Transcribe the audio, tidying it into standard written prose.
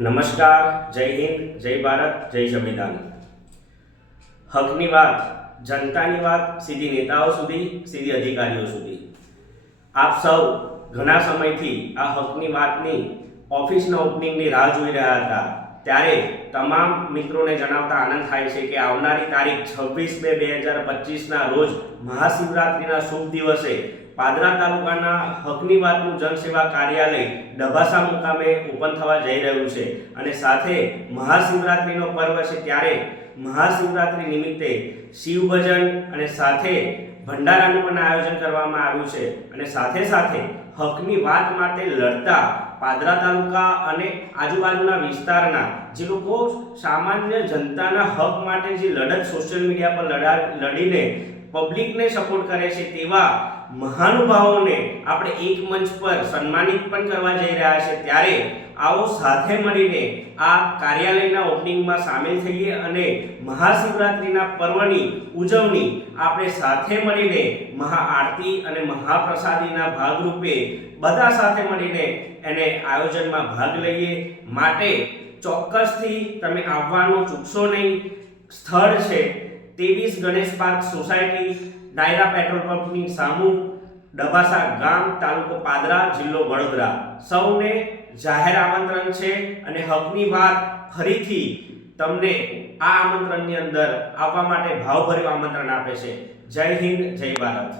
નમસ્કાર, જય હિન્દ, જય ભારત, જય સંવિધાન। હકની વાત, જનતાની વાત સીધી નેતાઓ સુધી, સીધી અધિકારીઓ સુધી। આપ સૌ ઘણા સમયથી આ હકની વાતની ઓફિસના ઓપનિંગની રાહ જોઈ રહ્યા હતા। ત્યારે તમામ મિત્રોને જણાવતા આનંદ થાય છે કે આવનારી તારીખ 26/2/2025ના રોજ મહાશિવરાત્રિના શુભ દિવસે પાદરા તાલુકાના હકની વાતનું જનસેવા કાર્યાલય ડભાસા મુકામે ઓપન થવા જઈ રહ્યું છે અને સાથે મહાશિવરાત્રિનો પર્વ છે ત્યારે મહાશિવરાત્રિ નિમિત્તે શિવ ભજન અને સાથે ભંડારાનું પણ આયોજન કરવામાં આવ્યું છે અને સાથે સાથે હકની વાત માટે લડતા પાદરા તાલુકા અને આજુબાજુના વિસ્તારના જે લોકો સામાન્ય જનતાના હક માટે જે લડત સોશિયલ મીડિયા પર લડીને પબ્લિકને સપોર્ટ કરે છે તેવા મહાનુભાવોને આપણે એક મંચ પર સન્માનિત પણ કરવા જઈ રહ્યા છે। ત્યારે આવો સાથે મળીને આ કાર્યાલયના ઓપનિંગમાં સામેલ થઈએ અને મહાશિવરાત્રિના પર્વની ઉજવણી આપણે સાથે મળીને મહાઆરતી અને મહાપ્રસાદીના ભાગરૂપે બધા સાથે મળીને એને આયોજનમાં ભાગ લઈએ। માટે ચોક્કસથી તમે આવવાનું ચૂકશો નહીં। સ્થળ છે 23 ગણેશ પાર્ક સોસાયટી, ડાયરા પેટ્રોલ પંપની સામું, ડભાસા ગામ, તાલુકો પાદરા, જિલ્લો વડોદરા। સૌને જાહેર આમંત્રણ છે અને હકની વાત ફરીથી તમને આ આમંત્રણની અંદર આવવા માટે ભાવભર્યું આમંત્રણ આપે છે। જય હિન્દ, જય ભારત।